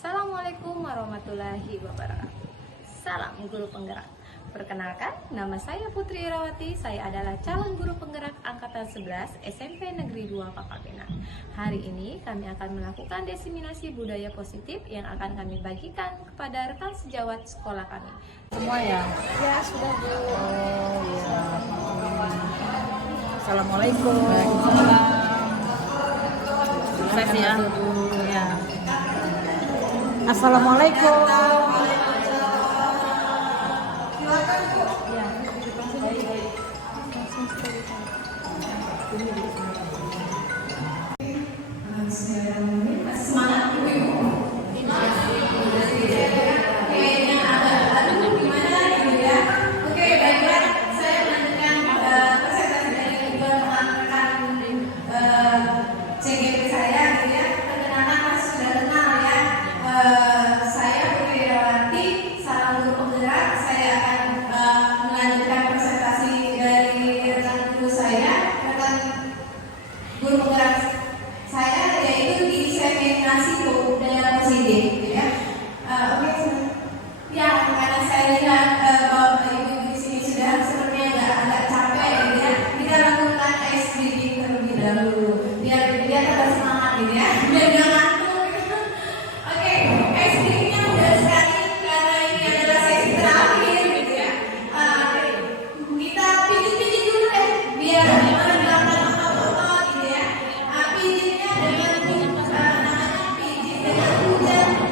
Assalamualaikum warahmatullahi wabarakatuh. Salam guru penggerak. Perkenalkan, nama saya Putri Irawati. Saya adalah calon guru penggerak angkatan 11 SMP Negeri 2 Pangkalpinang. Hari ini kami akan melakukan diseminasi budaya positif yang akan kami bagikan kepada rekan sejawat sekolah kami. Semua ya? Ya, sudah Bu. Oh iya. Assalamualaikum. Waalaikumsalam. Sukses ya. Ya. Assalamualaikum. Semangat ibu-ibu. Kayaknya agak gimana gitu ya. Oke, baiklah, saya melanjutkan presentasi dari kedua rekan CGP saya gitu ya. Perkenalan masih sudah kenal ya. Saya Putri Irawati, salam guru penggerak. Saya akan melanjutkan presentasi dari rekan guru saya, rekan guru penggerak saya, yaitu diseminasi budaya positif, ya. Oke, ya, karena saya lihat bahwa ibu di sini sudah sepertinya agak capek, ya. Kita lakukan SDG terlebih dahulu, biar tetap semangat, ya. Biar nggak ngantuk. Oke, SDG-nya mudah sekali karena ini adalah sesi terakhir, gitu ya. Kita pijit-pijit dulu deh, biar menghilangkan otot-otot, gitu ya. Pijitnya dengan namanya pijit dengan hujan.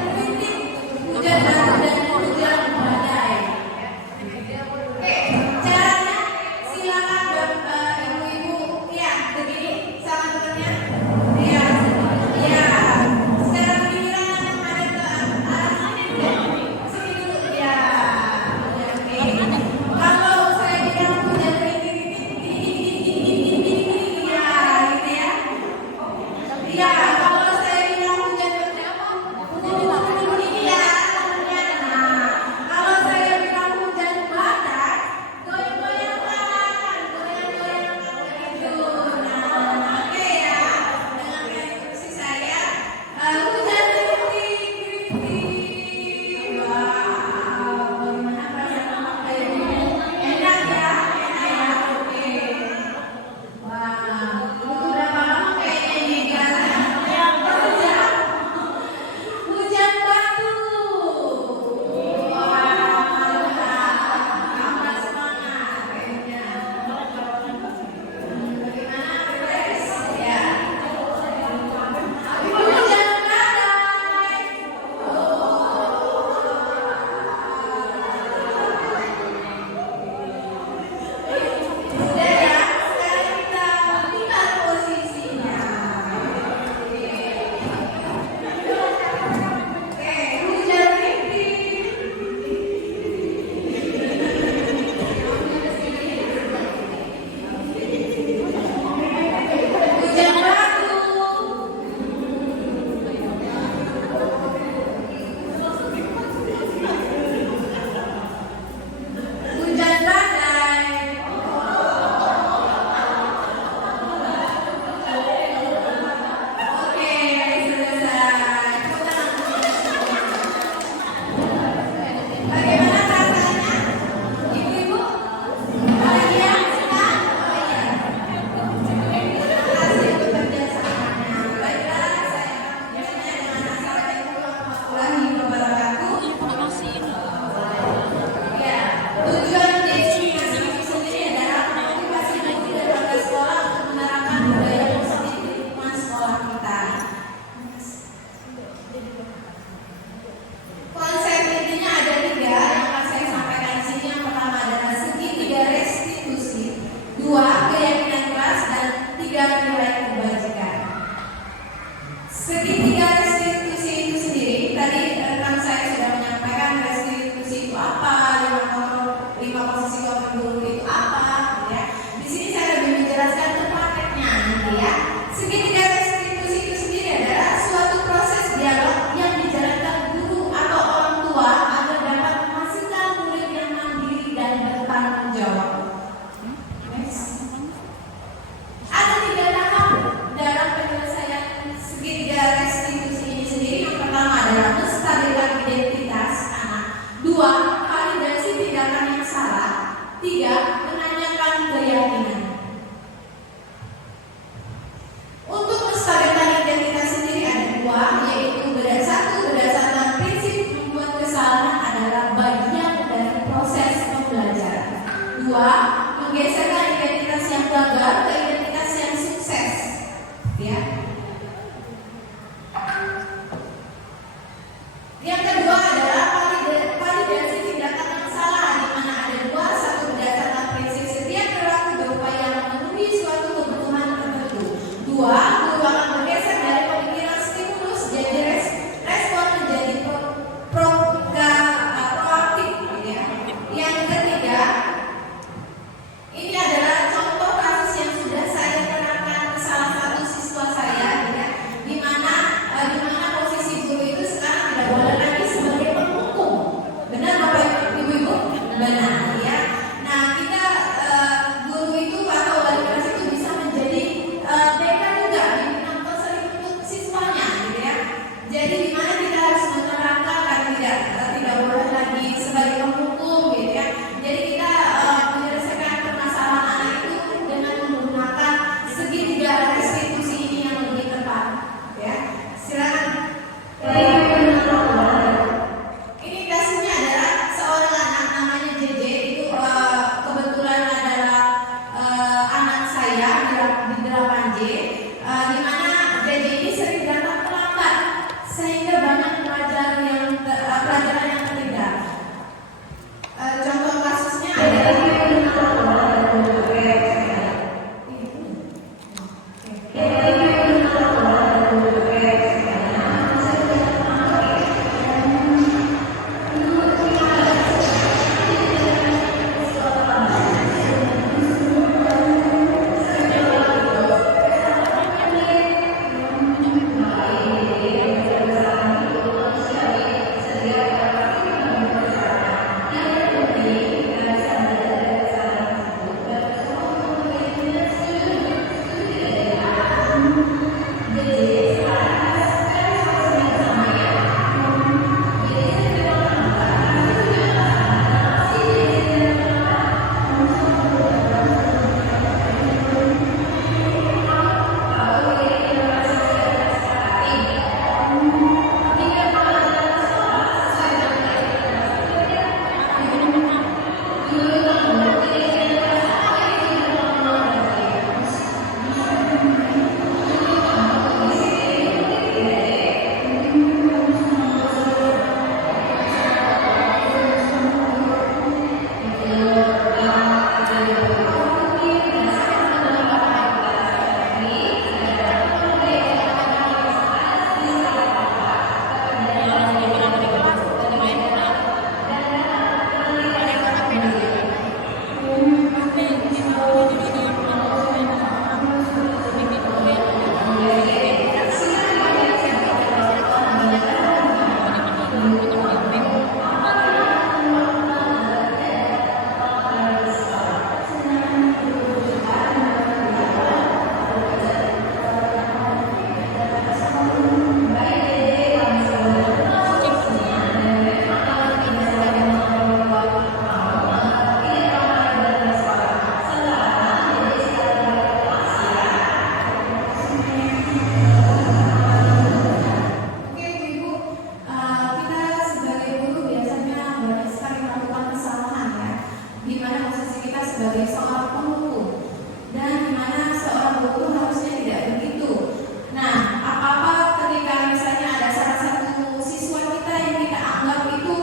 sebagai seorang penghukum, dan dimana seorang guru harusnya tidak begitu. Nah, apa-apa ketika misalnya ada salah satu siswa kita yang kita anggap itu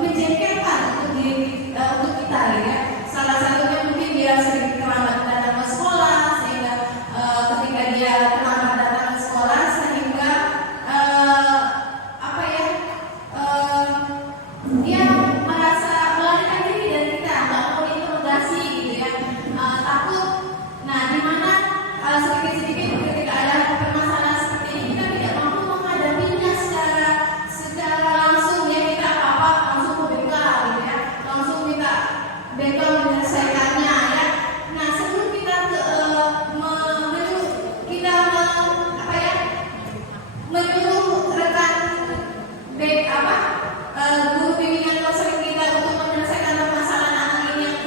menjengkelkan untuk kita, ya. Salah satunya mungkin dia sering terlambat datang ke sekolah, sehingga ketika dia terlambat datang ke sekolah, sehingga dia merasa melarikan diri dari kita, nggak mau diinterogasi gitu ya, takut. Nah, dimana sedikit-sedikit ketika ada permasalahan seperti ini, kita tidak mampu menghadapinya secara langsung, ya. Kita apa-apa langsung ke BK gitu ya, langsung minta BK menyelesaikannya, ya. Nah, sebelum kita menyuruh rekan guru bimbingan konseling kita untuk menyelesaikan permasalahan anak ini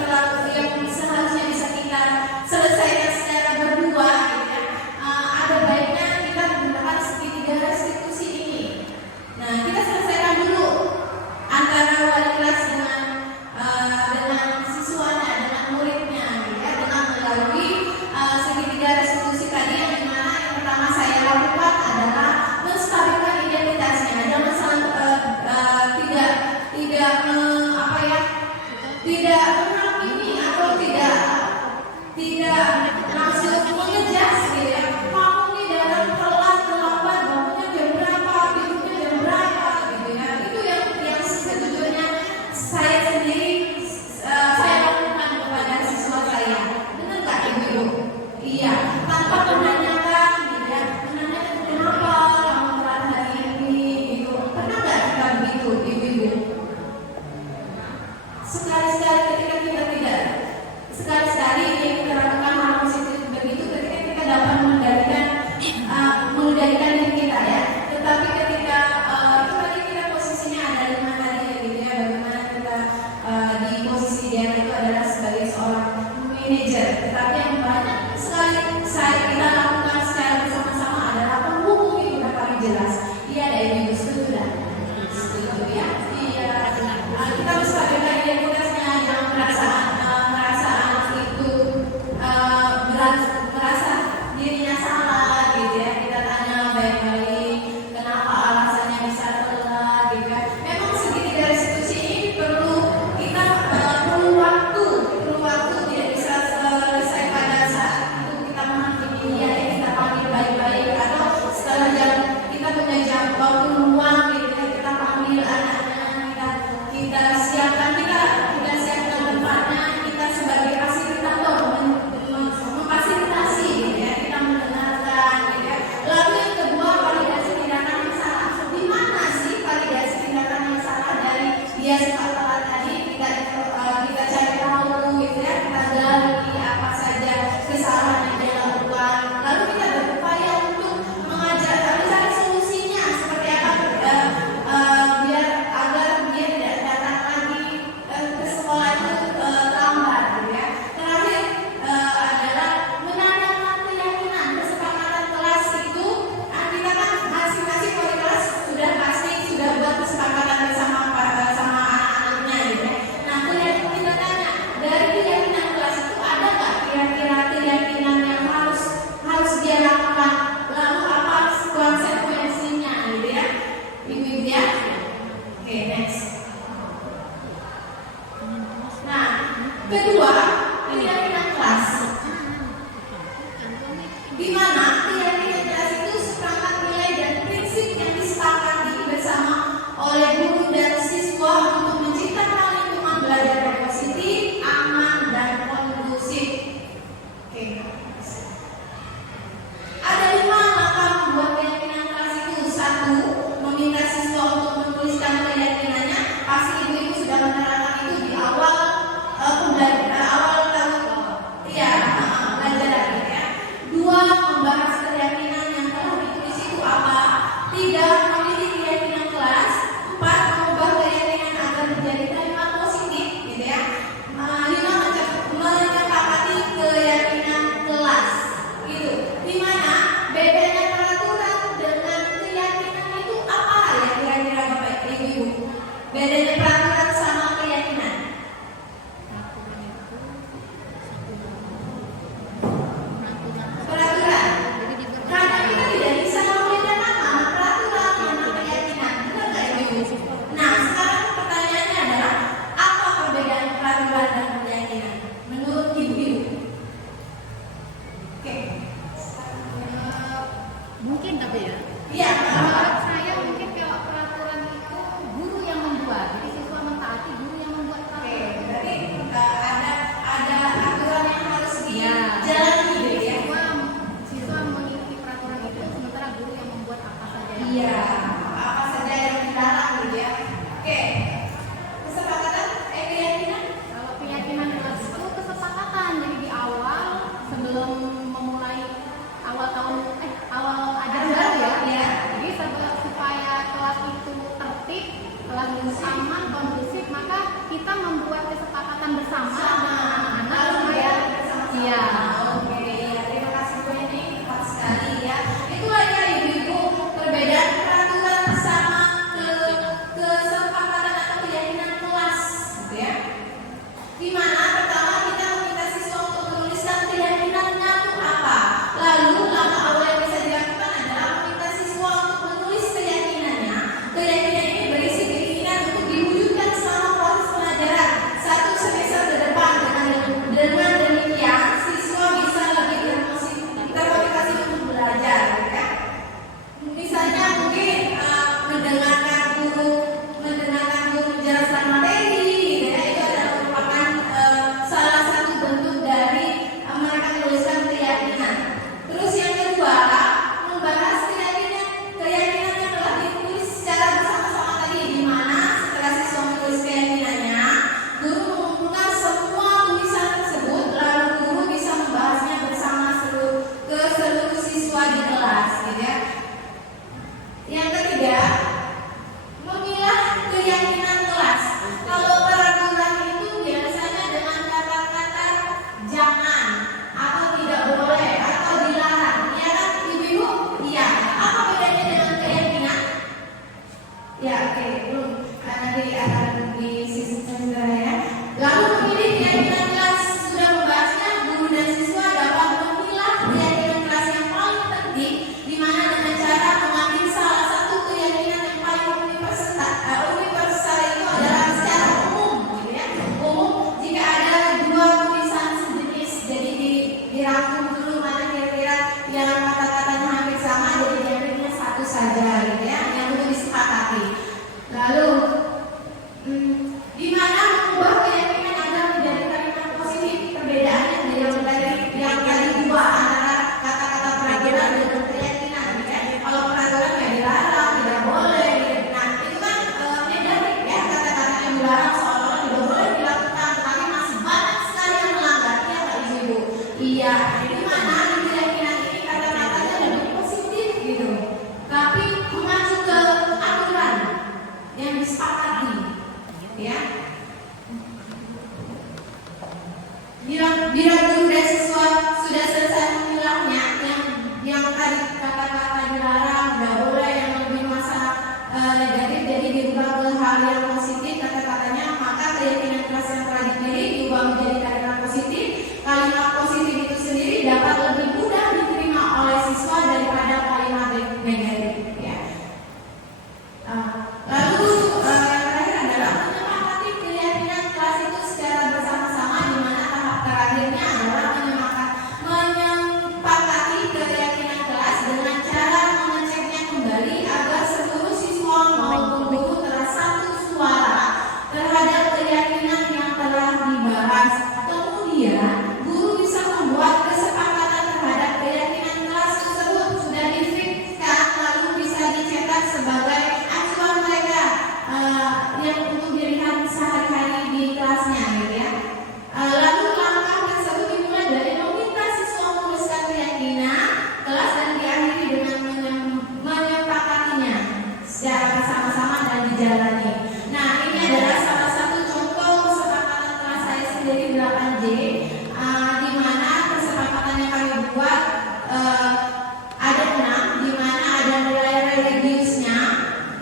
yang seharusnya bisa kita selesaikan secara berdua, gitu ya. Ada baiknya kita menggunakan segitiga restitusi ini. Nah, kita selesaikan dulu antara wali kelas dengan siswanya, dengan muridnya, gitu ya, dengan melalui segitiga restitusi tadi, yang dimana yang pertama saya lakukan adalah menstabilkan identitasnya. Ada masalah tidak menghakimi atau tidak langsung mengejas, gitu ya. Kamu nih datang telat, terlambat, bangunnya jam berapa, tidurnya jam berapa, gitu ya. Itu yang sejujurnya saya sendiri saya lakukan kepada siswa saya. Benar nggak ibu-ibu? Iya, tanpa menanyakan, gitu ya. Menanyakan kenapa kamu telat hari ini, gitu. Pernah nggak kita begitu, ibu-ibu? Sekali-sekali yang kita lakukan hal positif begitu ketika kita dapat mengendalikan diri kita, ya. Tetapi ketika itu tadi kita posisinya ada di mana dia, gitu ya, bagaimana kita di posisi dia itu adalah sebagai seorang manajer. Tetapi yang banyak sekali kita lakukan secara bersama-sama adalah penghukum itu sudah paling jelas. Iya, ada ibu setuju dah. Setuju ya? Iya. Kita harus menstabilkan identitasnya, jangan merasa dirinya salah, gitu ya. Kita tanya baik-baik kenapa alasannya bisa telat, gitu ya. Memang segitiga restitusi ini perlu waktu tidak bisa selesai pada saat itu kita menghakimi dia, kita panggil baik-baik, atau setelah kita punya waktu luang, gitu ya, kita panggil anaknya, kita siapkan tempatnya, kita sebagai fasilitator memfasilitasi, gitu ya, kita mendengarkan, gitu ya. Lalu yang kedua, validasi tindakan yang salah. Di mana sih validasi tindakan yang salah dari dia telat tadi? Kita cari tahu, gitu ya, kita gali apa saja kesalahan yang dia lakukan, lalu kita berupaya untuk mengajak, cari solusinya seperti apa, biar agar dia tidak datang lagi ke sekolah itu terlambat, gitu ya. Terakhir adalah menanyakan keyakinan, kesepakatan kelas itu. Kita kan masing-masing wali kelas sudah buat kesepakatan bersama anak-anaknya, gitu ya. Nah, kita tanya dari keyakinan kelas itu ada nggak kira-kira keyakinan yang harus dia lakukan, lalu apa konsekuensinya, gitu ya, ibu-ibu ya. Oke, next. Nah, kedua, keyakinan kelas. Di mana keyakinan kelas itu seperangkat nilai dan prinsip yang disepakati bersama oleh guru dan siswa untuk menciptakan lingkungan belajar yang positif, aman, dan kondusif. Oke. Ada 5 langkah membuat keyakinan kelas itu. 1. Meminta siswa untuk menuliskan keyakinannya. Pasti ibu-ibu sudah menerangkan itu di awal tahun pelajaran, ya. 2. Membahas keyakinan yang telah ditulis itu apa. 3. Memilih keyakinan kelas. 4. Mengubah keyakinan agar menjadi kalimat positif, gitu ya. 5. Menyepakati keyakinan kelas, gitu. Dimana bedanya peraturan dengan keyakinan itu apa, ya, kira-kira Bapak Ibu? Bedanya peraturan sama keyakinan. kelas sama kondusif, maka kita membuat kesepakatan bersama dengan anak-anak supaya iya. Oke, ya, terima kasih Bu ini tepat sekali ya. Itulah ya ibu-ibu perbedaan peraturan bersama kesepakatan atau keyakinan kelas, gitu ya. Dimana pertama kita meminta siswa untuk menuliskan keyakinannya itu apa. Lalu langkah awal yang bisa dilakukan adalah meminta siswa untuk menulis keyakinannya. Keyakinan ini berisi keinginan untuk diwujudkan selama proses pelajaran 1 semester ke depan. Dengan demikian siswa bisa lebih termotivasi untuk belajar, ya. Misalnya mungkin mendengarkan guru menjelaskan materi, ya, itu adalah merupakan salah satu bentuk dari mereka menuliskan keyakinan. Terus yang kedua, membahas keyakinan yang telah ditulis secara bersama-sama tadi, di mana setelah siswa menulis keyakinannya, guru mengumpulkan semua tulisan tersebut, lalu guru bisa membahasnya bersama seluruh siswa di kelas, gitu ya. Yang ketiga, memilah keyakinan kelas. Kalau peraturan itu biasanya dengan kata-kata jangan atau tidak boleh atau dilarang, ya kan ibu-ibu? Iya. Apa bedanya dengan keyakinan? Ya, oke, belum. Nanti akan disisipkan ya. Lalu memilih keyakinan kelas, sudah membahasnya, guru dan siswa dapat memilah keyakinan kelas yang paling penting, di mana dengan cara mengambil salah satu keyakinan yang paling universal itu adalah secara umum, gitu ya. Umum jika ada 2 tulisan sejenis, jadi dirangkum dulu mana kira-kira yang kata-katanya hampir sama, jadi diambilnya satu saja, gitu ya, yang untuk disepakati. Lalu di mana mengubah keyakinan agar menjadi kalimat positif. Perbedaannya yang tadi 2 antara kata-kata peraturan dengan keyakinan, gitu ya. Kalau peraturan ya dilarang, tidak boleh, gitu. Nah itu kan negatif ya, kata-kata yang dilarang seolah-olah tidak boleh dilakukan, tapi masih banyak sekali yang melanggarnya, Pak Ibu. Iya, di mana di keyakinan ini kata-katanya lebih positif, gitu, tapi mengacu ke aturan yang disepakati, ya. Bila guru dan siswa sudah selesai memilahnya, yang tadi kata-kata dilarang, tidak boleh, yang lebih masalah negatif, jadi diubah ke hal yang positif kata-katanya, maka keyakinan kelas yang telah dipilih diubah menjadi kalimat positif. Kalimat positif itu sendiri dapat lebih mudah diterima oleh siswa daripada kalimat negatif, ya. Lalu yang terakhir adalah menyepakati keyakinan kelas itu secara bersama-sama, di mana tahap terakhirnya adalah menyepakati keyakinan kelas dengan cara mengeceknya kembali agar seluruh siswa maupun guru satu suara terhadap keyakinan yang telah dibahas. Kemudian guru bisa membuat kesepakatan terhadap keyakinan kelas tersebut sudah difikskan, lalu bisa dicetak sebagai acuan mereka yang untuk dilihat sehari-hari di kelasnya, gitu ya. Lalu langkah tersebut dimulai dari meminta siswa menuliskan keyakinan kelas dan diakhiri dengan menyepakatinya secara bersama-sama dan dijalani. Nah, ini adalah salah satu contoh kesepakatan kelas saya sendiri 8J, di mana kesepakatan yang kami buat ada 6, di mana ada nilai religiusnya,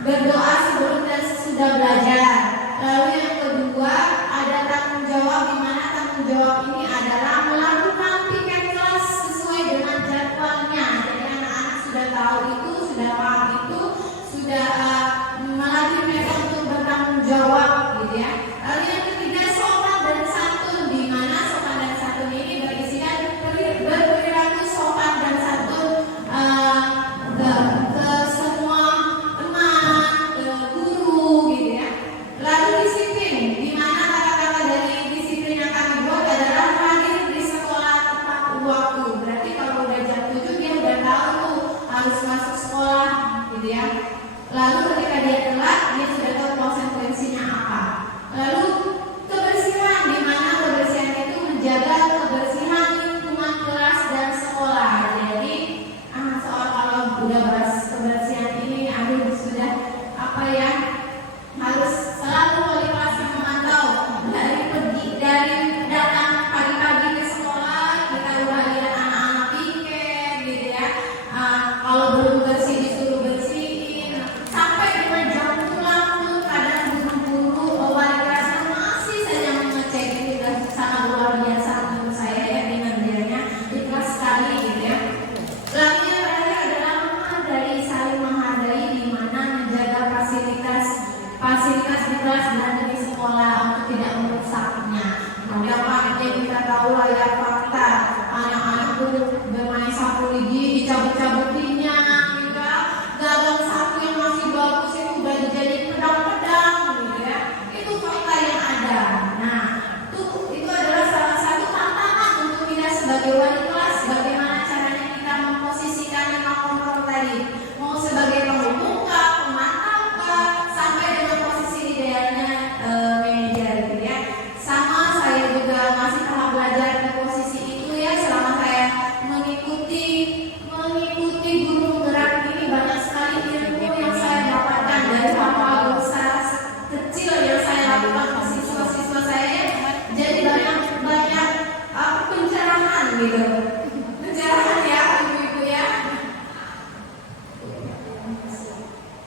berdoa sebelum dan sesudah belajar. Lalu yang kedua ada tanggung jawab, di mana tanggung jawab ini adalah melakukan piket kelas sesuai dengan jadwalnya. Jadi anak-anak sudah tahu itu, sudah paham itu, sudah melatih mereka untuk bertanggung jawab, gitu ya. Lalu yang ketiga sopan dan santun, di mana sopan dan santun ini berisikan berperilaku sopan dan santun ke semua teman, ke guru, gitu ya. Lalu disiplin, di mana kata-kata dari disiplin yang kami buat adalah hadir di sekolah tepat waktu. Berarti kalau udah jam 7 dia udah tahu tuh harus masuk sekolah, gitu ya. Lalu fasilitas di kelas dan di sekolah untuk tidak merusaknya. Ada fakta kita tahu lah ya, fakta anak-anak itu bermain sapu lidi dicabut-cabutinya, gitu. Gagang sapu yang masih bagus itu udah dijadiin pedang-pedang, gitu ya. Itu fakta yang ada. Nah, itu adalah salah satu tantangan untuk kita sebagai wali kelas. Bagaimana caranya kita memposisikan 5 kontrol tadi, mau sebagai pembuka, pemantau kah, sampai dengan posisi idealnya manajer, gitu ya. Sama saya juga masih tahap belajar di posisi itu ya, selama saya mengikuti guru penggerak ini. Banyak sekali ilmu yang saya dapatkan dari hal-hal besar kecil yang saya lakukan ke siswa-siswa saya. Jadi banyak pencerahan gitu, pencerahan ya ibu-ibu ya.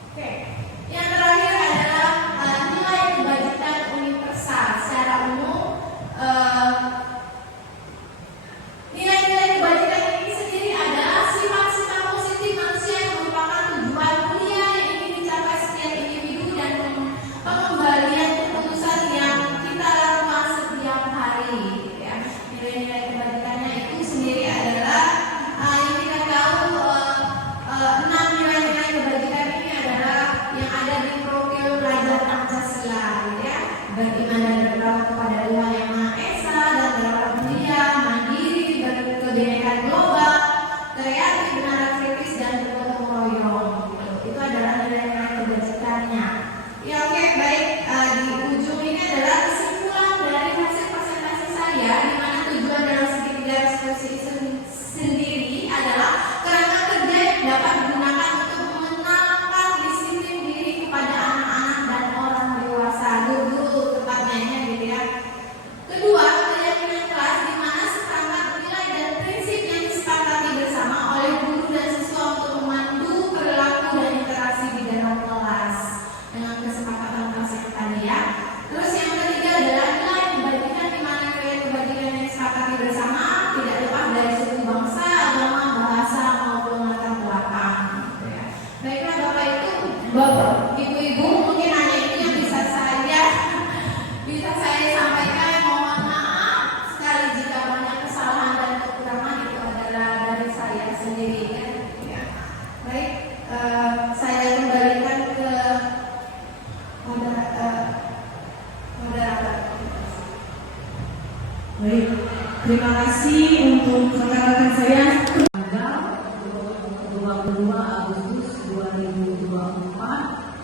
Oke, yang terakhir adalah nilai kebajikan universal. Secara umum, nilai-nilai kebajikan ini sendiri adalah sifat-sifat positif manusia yang merupakan tujuan mulia yang ingin dicapai setiap individu dan pengembalian keputusan yang kita lakukan setiap hari, gitu ya. Nilai-nilai kebajikannya itu sendiri adalah yang kita tahu 6 nilai-nilai kebajikan ini adalah yang ada di profil pelajar Pancasila, gitu ya. Beriman dan bertakwa kepada Tuhan Yang Maha Esa dan berawal mulia, mandiri, berkebinekaan global, kreatif, benar, kritis, dan bergotong royong. Itu adalah nilai-nilai kebajikannya. Ya oke, baik. Di ujung ini adalah kesimpulan dari hasil presentasi saya, di mana tujuan dalam segitiga ekspresi sendiri adalah kerangka kerja yang dapat digunakan untuk mengenalkan disiplin diri kepada anak-anak dan orang dewasa, guru tepatnya gitu ya. Kedua, keyakinan kelas, di mana seperangkat nilai dan prinsip yang disepakati bersama oleh guru dan siswa untuk memandu perilaku dan interaksi di dalam kelas dengan kesepakatan kelas yang tadi ya. Terus yang ketiga adalah nilai kebajikan, di mana nilai kebajikan yang disepakati bersama tidak lepas dari suku, bangsa, agama, bahasa maupun latar belakang, gitu ya. Baiklah Bapak Ibu, mungkin hanya itu yang bisa saya sampaikan. Mohon maaf sekali jika banyak kesalahan dan kekurangan, itu adalah dari saya sendiri ya. Baik, saya kembalikan ke moderator. Baik, terima kasih untuk rekan-rekan saya. Tanggal 22 Agustus 2024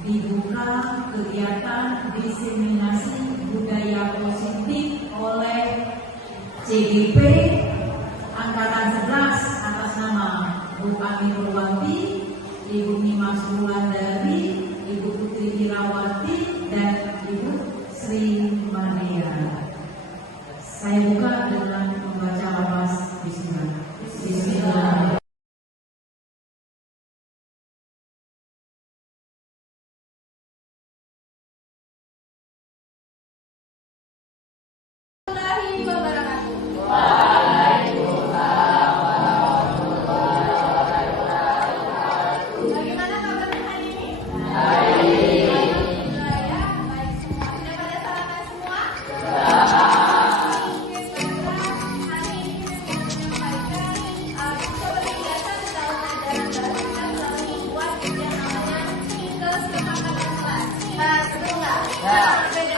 dibuka kegiatan diseminasi budaya positif oleh CGP Angkatan 11 atas nama Bu Ami Purwanti, Ibu Nima Sulandari, Ibu Putri Irawati, dan Ibu Sri Maria. Saya buka dengan membaca lafaz Bismillah. Bismillah. Bagaimana kabarnya hari ini? Alhamdulillah ya, baik semua. Sudah pada sarapan semua? Oke, baiklah. Hari ini saya mau menyampaikan seperti biasa di tahun ajaran baru kita selalu membuat yang namanya Singles Kesepakatan Kelas. Kita sebentar.